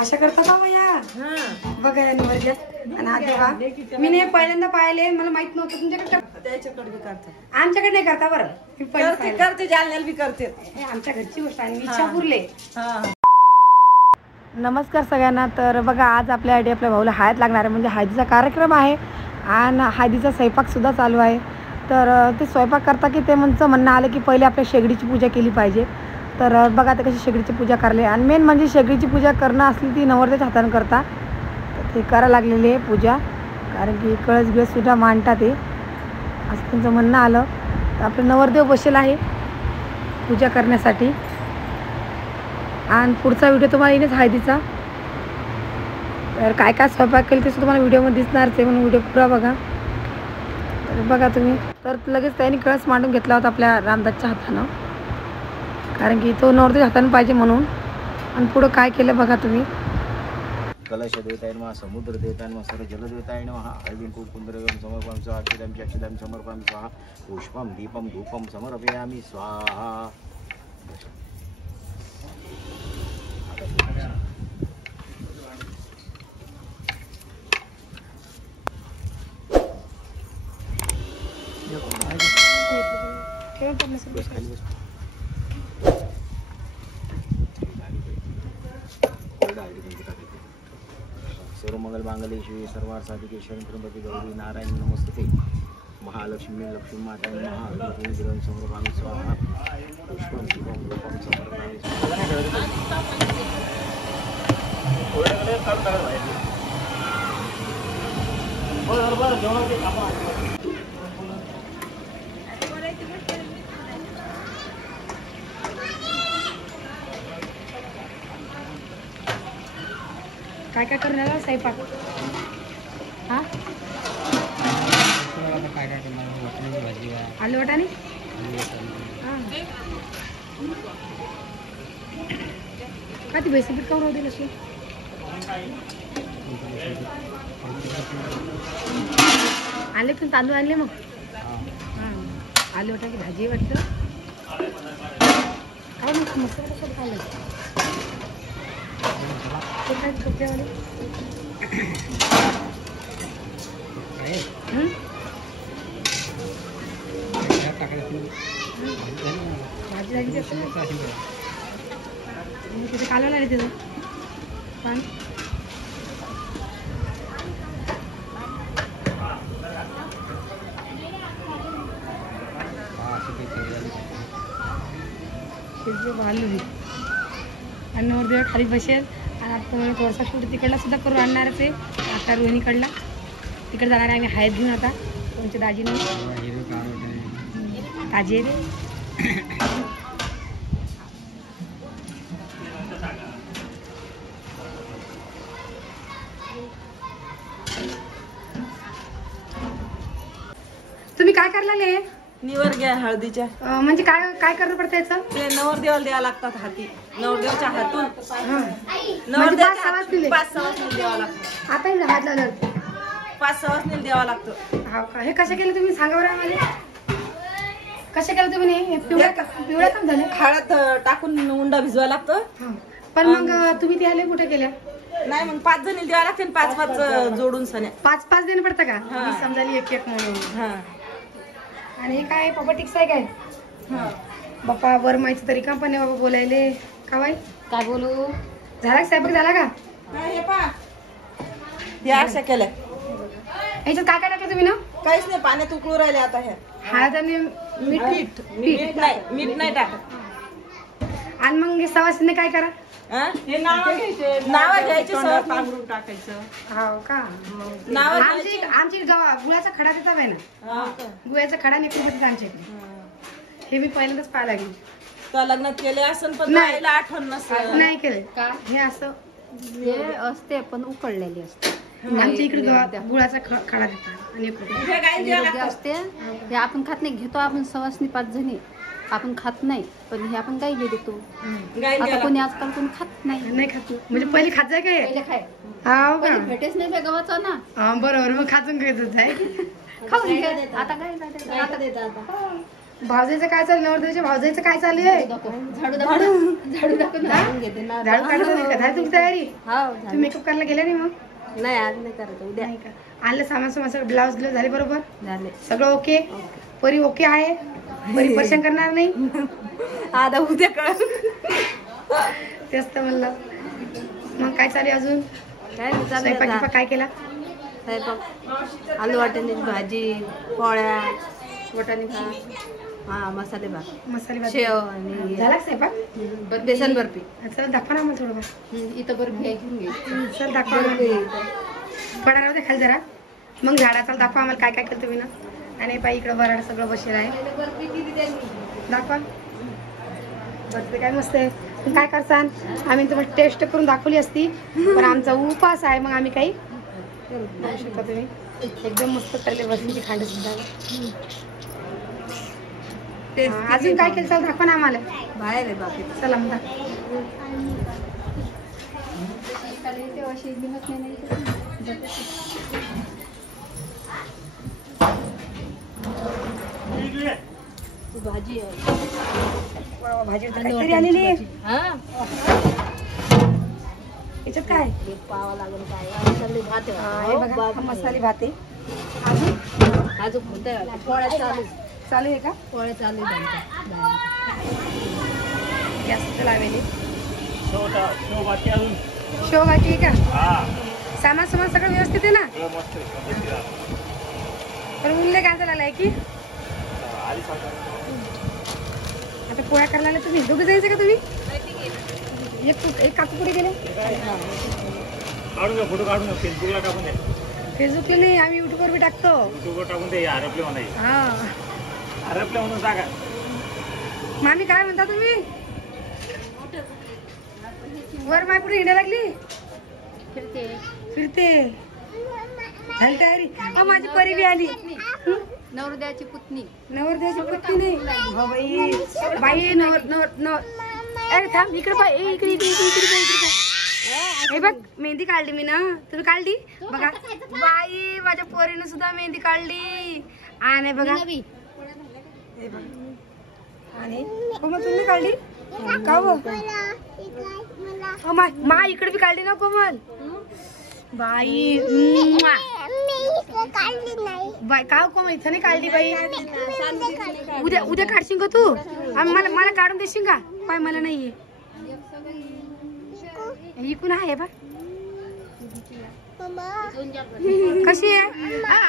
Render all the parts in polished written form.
अशा करता का या बघा या निवडल्या आणि हा देवा मी नाही पहिल्यांदा पाहिले मला माहित नव्हतं तुमच्याकडे त्याच्याकडे बी करतात आमच्याकडे नाही करता बरं मी करते करते जालन्याला बी करते आमच्या घरची गोष्ट आणि इच्छा पुरले हा नमस्कार सगळ्यांना. तर बघा आज आपल्या आयडी आपल्या भाऊला हळद लागणार आहे म्हणजे हळदीचा कार्यक्रम आहे आणि हळदीचा स्वयंपाकसुद्धा चालू आहे. तर ते स्वयंपाक करता की ते म्हणणं आलं की पहिले आपल्या शेगडीची पूजा केली पाहिजे. तर बघा आता कशी शेगडीची पूजा करले आणि मेन म्हणजे शेगडीची पूजा करणं असली ती नवरदेवच्या हातानं करता ते करायला लागलेली आहे पूजा कारण की कळस बिळससुद्धा मांडतात ते असं त्यांचं म्हणणं आलं. तर आपलं नवरदेव बसेल आहे पूजा करण्यासाठी आणि पुढचा व्हिडिओ तुम्हाला येईनच हळदीचा. तर काय काय स्वयंपाक केलं ते सुद्धा तुम्हाला व्हिडिओमध्ये दिसणारच आहे म्हणून व्हिडिओ पुरा बघा. तर बघा तुम्ही तर लगेच त्यांनी कळस मांडून घेतला होता आपल्या रामदासच्या हातानं कारण की तो नवरदेवच्या हातानं पाहिजे म्हणून. आणि पुढं काय केलं बघा तुम्ही. कलश देवताय नमः समुद्र देवताय नमः सर्व जल देवताय नमः हळदीं कुंकुमद्रव्यं समर्पयामि स्वाहा अक्षतां समर्पयामि स्वाहा पुष्पं दीपं धूपं समर्पयामि स्वाहा. सर्व मंगल मांगल्ये शिवे सर्वार्थ साधिके शरण्ये त्र्यंबके गौरी नारायणी नमोस्तुते. महालक्ष्मी लक्ष्मी माता नमः हळदीं समर्पयामि स्वाहा पुष्पं दीपं धूपं समर्पयामि स्वाहा. काय काय करणार स्वयंपाक हा आलू वाटाणे का ती बेसन पीठ काढून होते कशी आले पण तांदूळ आणले मग आलू वाटाणे भाजी वाटतं काय मग मसाला कसं खाल्लं कपड्यावाले भाजी लागली तिथे कालवण आले तिथं पण भालू आणि नवरदेव खाली बसेल आणि आता थोडासा शूट तिकडला सुद्धा करून आणणारच आहे. आता रोहिणीकडला तिकडे जाणार आहे आम्ही हळद घेऊन आता तुमच्या दाजीने ताजी आहे तुम्ही काय करलेले निवर घ्या हळदीच्या म्हणजे काय काय करणं पडतं याचं ते नवरदेवाला द्यावं लागतात हाती नवरदेवाच्या हातून नवरदेवाच्या हातून 5-6 द्यावं लागतं. आता हात लावलं 5-6 द्यावं लागतं. हो का हे कसे केले तुम्ही सांगा बरं आम्हाला कसे केलं तुम्ही पिवळ्या काम झाले हळद टाकून उंडा भिजवा लागतो. पण मग तुम्ही ते आले कुठे केल्या नाही मग 5 जणी द्यावं लागते 5-5 जोडून सण्या 5-5 देणं पडतं का समजाली एक म्हणून. आणि हे काय पॉपटिक्स आहे काय बाप्पा वर माहिती तरी का पण बाबा बोलायले का बाई काय बोलू झाला स्वयंपाक झाला का हे पहा या अशा केल्या ह्याच्यात काय काय टाकलं तुम्ही ना काहीच नाही पाण्यात उकळू राहिले आता ह्या हळद आणि मीठ मीठ नाही टाकत. आणि मग सवासीने काय करा हे नाव घ्यायचे पांघरून टाकायचं. हो का आमची गुळाचा खडा देतात आहे ना गुळाचा खडा निघून देतात आमच्या इकडे. हे मी पहिल्यांदाच पाहायला लागली तर लग्नात केले असं पण नाही आठवण नसतं नाही केले का हे असं हे असते पण उकळलेली असते. आमच्या इकडे गुळाचा खडा देतात आणि असते हे आपण खात नाही घेतो आपण सवासनी 5 जणी आपण खात नाही पण हे आपण गाईला देतो. आता कोणी आजकाल कोणी खात नाही खात म्हणजे पहिले खात जाय काय पहिले खाय हा भेटेच नाही गव्हाचा ना बरोबर मग खाजून घ्यायचं आहे खाऊन घे आता काय आता देतात आता भावजाईचं काय चालू नवरदेवाच्या भावजाईचं काय चालू आहे? झाडू दाखवून झाडू काढत होती का? झाली तुमची तयारी? तुम्ही मेकअप करायला गेले नाही मग? नाही आज नाही करत उद्या नाही का? आणलं सामान सगळं ब्लाऊज ग्लाऊज झाले बरोबर? झाले सगळं ओके? परी ओके आहे? परी परेशान करणार नाही? आता उद्या कळत तेच तर म्हणलं. मग काय चालू आहे अजून? काय नाही स्वयंपाक चालू काय केला? स्वयंपाक आलू वाटाण्याची भाजी पोळ्या वटाणे हा मसाले भात मसाले भात शेव आणि झाला का स्वयंपाक? बेसन बर्फी चल दाखवा ना मला थोडं. इथं बर्फी आहे घेऊन घ्यायची. चल दाखवा पडा राहू दे खाली जरा. मग झाडाचा दाखवा आम्हाला काय काय केलं तुम्ही ना. आणि पाई इकडं वराड सगळं बसेल आहे. दाखवा बर्फी काय मस्त आहे. तुम्ही काय करसान? आम्ही तुम्हाला टेस्ट करून दाखवली असती पण आमचा उपास आहे. मग आम्ही काही बघू शकता तुम्ही एकदम मस्त करले बसली खांड सुद्धा. अजून काय केलं चल दाखवा ना आम्हाला. बाहेर आहे बाकी चला मग भाजी आहे भाजी काहीतरी आलेली आहे. याच्यात काय पावा लागेल काय मसाले भात हे बघा हा मसाले भात आहे. अजून पोळ्या चालू चालू आहे का? पोळ्या चालू गॅस लावलेली शेवगाची आहे का? सामान सगळं व्यवस्थित आहे ना? पण उल्लेख काय झाला आहे की आता पोळ्या करायला तुम्ही दोघे जायचं का तुम्ही? एक काकू कुठे गेले? फोटो काढून फेसबुकला टाकून द्या. फेसबुकला नाही आम्ही युट्यूबवर बी टाकतो. युट्यूबवर टाकून दे. हरपले म्हणा हा हरपले म्हणून सांगा. मामी काय म्हणता तुम्ही? वर माय कुठे हिंडा लागली? फिरते झाली तयारी. माझी परी बी आली. नवरदेवाची पुतणी नवरदेवाची पुतणी नाही हो बाई. बाई नवर अरे थांब इकडे पाय. इकडे हे बघ मेहंदी काढली मी ना. तुम्ही काढली बघा. बाई माझ्या पोरीनं सुद्धा मेहंदी काढली. आणि बघा आणि कोमल तुम्ही काढली का? मा इकडे बी काढली ना कोमल. बाई बाई का कोमल इथं नाही काढली बाई. उद्या काढशील का तू? मला काढून देशील का? पाय मला नाहीये. इकून आहे बा. कशी आहे?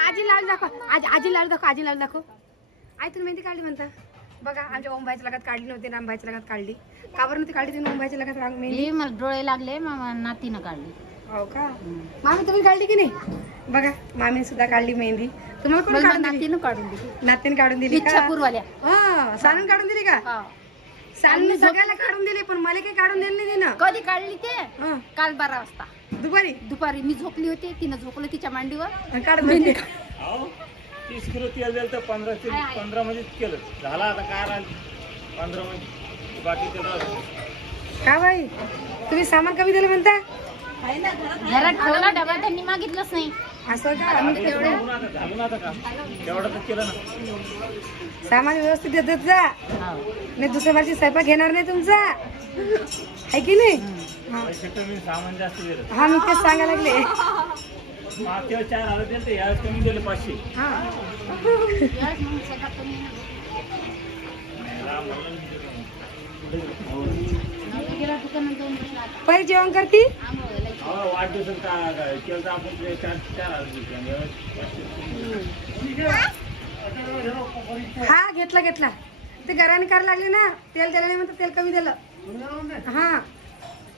आजी लाल दाखव. आजी लाल दाखव. आजी लाल दाखव. आई तुम्ही मेहंदी काढली म्हणता. बघा आमच्या ओमबाईच्या लगात काढली नव्हती. रामबाईच्या लगात काढली. का बरं नव्हती काढली तुम्ही ओमबाईच्या लगात रांग मेहंदी? मला डोळे लागले नातीनं काढली. हो का? मामी तुम्ही काढली की नाही? बघा मामी सुद्धा काढली मेहंदी. तुम्हाला कोण काढून दिली? नातीनं काढून दिली. नातीने काढून दिली का? इच्छापूरवाल्या. हा सानून काढून दिली का? सानून सगळ्याला काढून दिली पण मला काही काढून दिली नाही ना. कधी काढली ते? हं. काल 12 वाजता दुपारी मी झोपली होते. तिनं झोपलं तिच्या मांडीवर. काढून दिली. 30 किलो तेल दिलं तर 15 मध्ये केलं झाला. आता काय राहिलं 15 मध्ये बाकी का बाई तुम्ही सामान कमी दिलं म्हणता? घरात ठेवला डबा त्यांनी मागितलंच नाही. असं का? झालं ना आता का तेवढं तर केलं ना. सामान व्यवस्थित देत जा. नाही दुसऱ्या बारची स्वयंपाक घेणार नाही तुमचा आहे की नाही? मी सामान जास्त दिलं. हा मी तेच सांगायला लागले. मागच्या 4 आलं दिलं ते यावेळेस कमी दिलं 500. हा पहिले जेवण करती? वाढदिवसात केलं तर आपण 4 आलं हा घेतला ते घराने करायला लागले ना. तेल दिलं नाही म्हणतात. तेल कमी दिलं. हा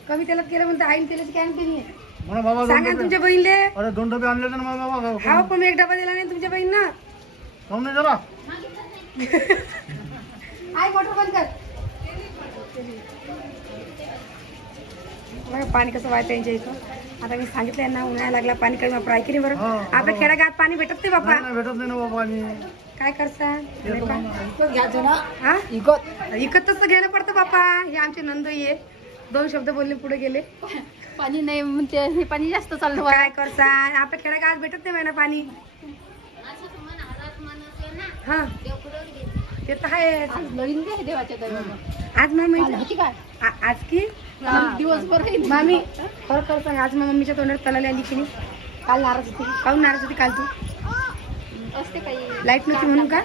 कमी तेलात केलं म्हणतात. आईन तेलाची कॅन केली. सांगा तुमच्या बहिणीले. अरे 2 डबे आणले ना मग बाबा. हा पण एक डबा दिला नाही तुमच्या बहीण ना. काऊन नाही जरा? आई मोटर बंद कर. बघा पाणी कसं वाहत त्यांच्या इथं. आता मी सांगितलं यांना उन्हाळा लागला पाणी कमी वापरा की नाही बरं. आपल्या खेड्यागावात पाणी भेटत नाही बापा. नाही भेटत नाही ना बाबा पाणी. काय करता? हा इकतच घेणं पडतं बापा. हे आमचे नंदई आहे. 2 शब्द बोलले पुढे गेले. पाणी नाही म्हणते. हे पाणी जास्त चाललं. काय करता? आपल्या खेड्यागावात भेटत नाही ना पाणी. हा ते तर आहे. आज नवीन काय देवाच्या दरबारात आज मामी होती काय आज की दिवसभर राहील. मामी खरं सांग, आज मग मम्मीच्या तोंडात तलाली आली की नाही? काल नाराज होती. काहून नाराज होती काल तू? असते काही लाईट नव्हती म्हणून का?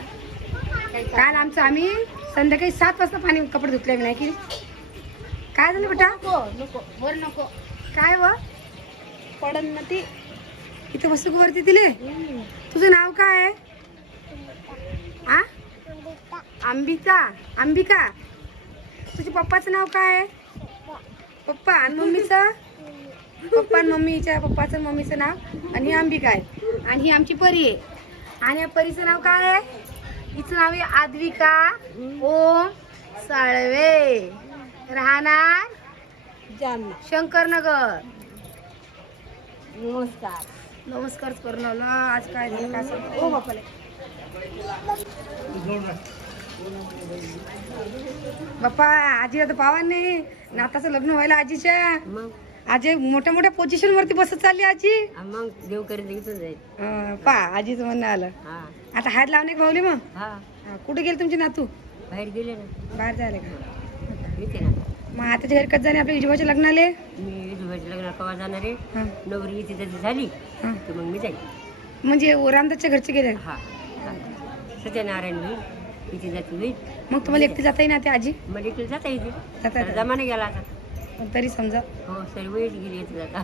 काही काल आम्ही संध्याकाळी 7 वाजता पाणी कपडे धुतले नाही की. काय झालं बेटा? नको वर नको काय व पडन ना ती. इथं वस्तू वरती दिले. तुझं नाव काय आहे? आ अंबिका. तुझ्या पप्पाचं नाव काय आहे? पप्पा आणि मम्मीचं? पप्पा आणि मम्मीच्या पप्पाचं मम्मीचं नाव आणि ही अंबिका आहे. आणि ही आमची परी आहे. आणि या परीचं नाव काय आहे? हिचं नाव आहे आद्विका ओम साळवे. राहणार शंकरनगर. नमस्कार करून आलो. आज काय झालं काय सांग? ओ बापाले बाप्पा, आजी आता पावा नाही. नाताचं लग्न व्हायला आजीच्या. आजी मोठ्या मोठ्या पोझिशन वरती बसत चालली आजी. मग देव करीत जाईल. पा आजीचं म्हणणं आलं. आता हात लावणे का भावली? मग कुठे गेले तुमचे नातू? बाहेर गेले ना. बाहेर जायला का? येते ना. मग आताच्या घरी कधी जाणे आपल्या विजोबाच्या लग्नाले? मी विधवाच्या लग्नात केव्हा जाणार आहे. नवरी येते त्याची झाली तर मग मी जाईल. म्हणजे रामदासच्या घरचे गेले. हा सत्यनारायण होईल इथे जाते होईल. मग तुम्हाला एकटी जाता येईल ना ते आजी? मला इकडे जाता येते. जाता जमाने गेला आता. पण तरी समजा हो सर्व गेली येते जाता.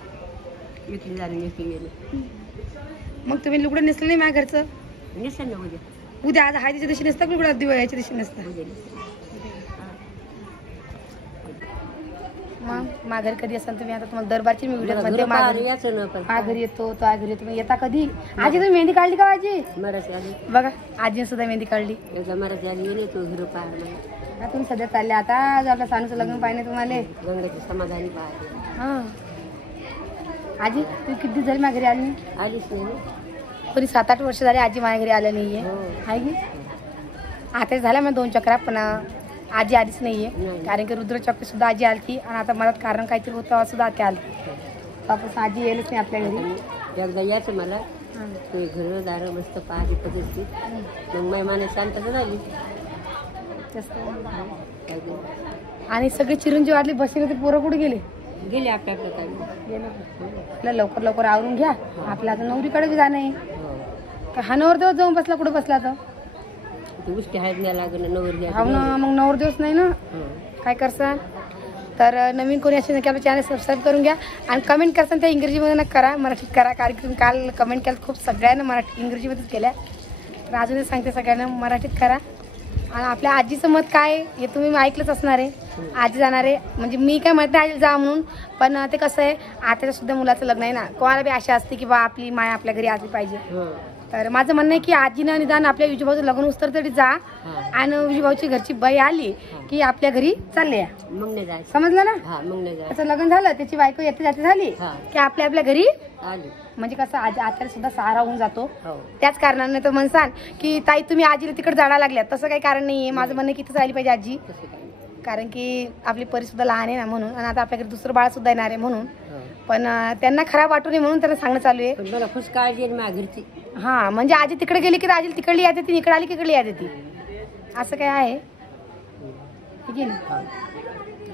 इकडे झालं इकडे गेले. मग तुम्ही लुगडं नेसलं नाही माझ्या घरचं? निसं ना उद्या. उद्या आज हळदीच्या दिवशी नसतं लुगडं, दिवाळीच्या दिवशी नसतं. उद्या निसं. मग माझ्या घरी कधी असाल तुम्ही? आता तुम्हाला दरबारची मी व्हिडिओ मध्ये याचं ना पण माझ्या घरी येतो तो घरी येतो. मग येता कधी? आजी तुम्ही मेहंदी काढली का आजी? मराठी आली. बघा आजीने सुद्धा मेहंदी काढली. एकदा मराठी आली येणे तो घर पाहायला. आता तुम्ही सध्या चालले. आता आज आपल्या सानूचं लग्न पाहिजे तुम्हाला. गंगाची समाधानी पाहायला. हा आजी तू किती दिवस झाली माझ्या घरी आली? आलीच नाही ना. कोणी 7-8 वर्ष झाली आजी माझ्या घरी आल्या नाहीये. आहे की आता झाल्या मग 2 चक्रा, पण आजी आलीच नाहीये. कारण की रुद्रचक्र सुद्धा आजी आलती आणि आता मला कारण काहीतरी होतं सुद्धा आत्या आलती. त्यापासून आजी येईलच नाही आपल्या घरी. एकदा यायचं मला ते घर दार मस्त पाहायची पद्धती. मग मैमाने शांतता झाली. आणि सगळे चिरंजीव वाटले बसले होते. पोरं कुठे गेले? गेले आपल्या आपल्या काही. गेले. आपल्या लवकर लवकर आवरून घ्या. आपल्या आता नवरीकडे बी जाणं आहे. हा नवरदेव जाऊन बसला. कुठे बसला तर गोष्टी आहेत नाही लागणं नवर हो ना. मग नवरदेवच नाही ना. काय करसान? तर नवीन कोणी असेल की आपलं चॅनल सबस्क्राईब करून घ्या. आणि कमेंट करसान त्या इंग्रजीमध्ये न करा, मराठीत करा. कारण की तुम्ही काल कमेंट केलं खूप सगळ्यांना मराठी इंग्रजीमध्येच केल्या. तर अजूनही सांगते सगळ्यांना मराठीत करा. आणि आपल्या आजीचं मत काय हे तुम्ही ऐकलंच असणार आहे. आजी जाणार आहे म्हणजे मी काय म्हणते आजी जा म्हणून, पण ते कसं आहे आताच्या सुद्धा मुलाचं लग्न आहे ना. कोणाला बी आशा असते की बा आपली माय आपल्या घरी आली पाहिजे. तर माझं म्हणणं आहे की आजीनं निदान आपल्या विजूभाऊचं लग्न उस्तर तरी जा. आणि विजूभाऊची घरची बाई आली की आपल्या घरी चालले या. मग नाही जायचं. समजलं ना? मग नाही जायचं. त्याचं लग्न झालं त्याची बायको येते जाते झाली की आपल्या आपल्या घरी आली. म्हणजे कसं आत्याला सुद्धा सहारा होऊन जातो. त्याच कारणाने तर म्हणसान की ताई तुम्ही आजीला तिकडे जायला लागल्या. तसं काही कारण नाहीये. माझं म्हणणं की तिथं राहिली पाहिजे आजी. कारण की आपली परी सुद्धा लहान आहे ना म्हणून. आणि आता आपल्याकडे दुसरं बाळ सुद्धा येणार आहे म्हणून. पण त्यांना खराब वाटू नये म्हणून त्यांना सांगणं चालू आहे. मला खुश काळजी आहे माझ्या घरची. हा म्हणजे आजी तिकडे गेली की आजी तिकडली याद येते, इकडे आली की इकडे याद येते. असं काय आहे ठीक आहे ना.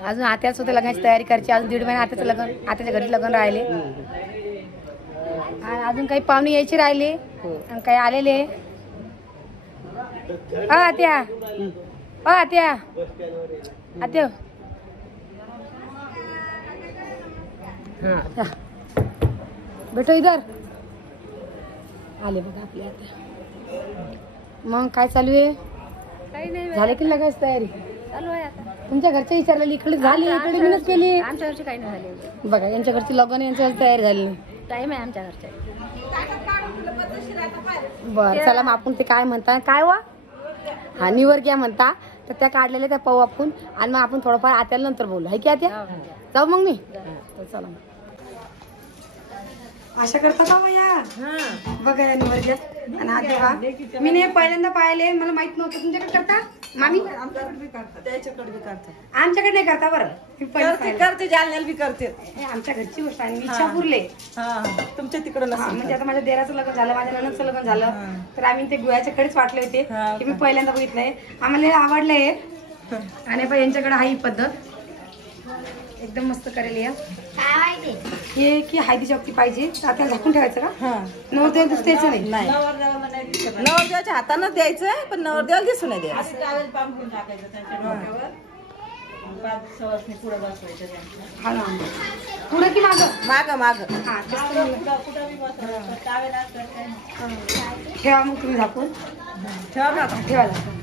अजून आत्याच सुद्धा लग्नाची तयारी करायची. अजून 1.5 महिने आत्याचं लग्न, आत्याच्या घरी लग्न राहिले. अजून काही पाहुणे यायचे राहिले आणि काही आलेले. आत्या आत्या आत्या बेटो इधर आले बघा आपले आत्या. मग काय चालू आहे? काही नाही झाले की लगायची तयारी? चालू आहे आता. तुमच्या घरच्या विचारलेली इकडे झाली इकडे मीच केली. आमच्या घरची काही नाही झाली. बघा यांच्या घरची लग्न यांच्या घरची तयारी झाली नाही. टाइम आहे आमच्या घरच्या. बरं चला मग आपण ते काय म्हणता काय वा हा निवर घ्या म्हणता तर त्या काढलेल्या त्या पाहू आपण. आणि मग आपण थोडंफार आत्याला नंतर बोलू आहे की आत्या? जाऊ मग मी. चला आशा करता का या बघा या निवर घ्या. आणि आत्या मी नाही पहिल्यांदा पाहिले मला माहित नव्हतं. तुमच्याकडे करता मामी त्याच्याकडे बी करतात आमच्याकडे नाही करता बरं मी पहिलं करते पाहिलं. करते जालन्याला बी करते हे आमच्या घरची गोष्ट आहे. मी इच्छापूरले हा तुमच्या तिकडं नसेल म्हणजे आता माझ्या देराचं लग्न झालं, माझ्या ननदचं लग्न झालं, तर आम्ही ते गुळाच्या कडेच वाटले होते हा, की मी पहिल्यांदा बघितलंय. आम्हाला हे आवडलंय आणि पण यांच्याकडे आहे ही पद्धत एकदम मस्त करेल या. हे की हळदीची अगदी पाहिजे तर आता झाकून ठेवायचं का? हा नवरदेव दिसतं यायचं नाही. नाही नवरदेवाच्या हातानच द्यायचं पण नवरदेवाला दिसू नाही द्यायचं हा ना पुढं की मागं? माग माग हा तेच तर म्हणलं. ठेवा मग तुम्ही झाकून ठेवा का ठेवा लागतं.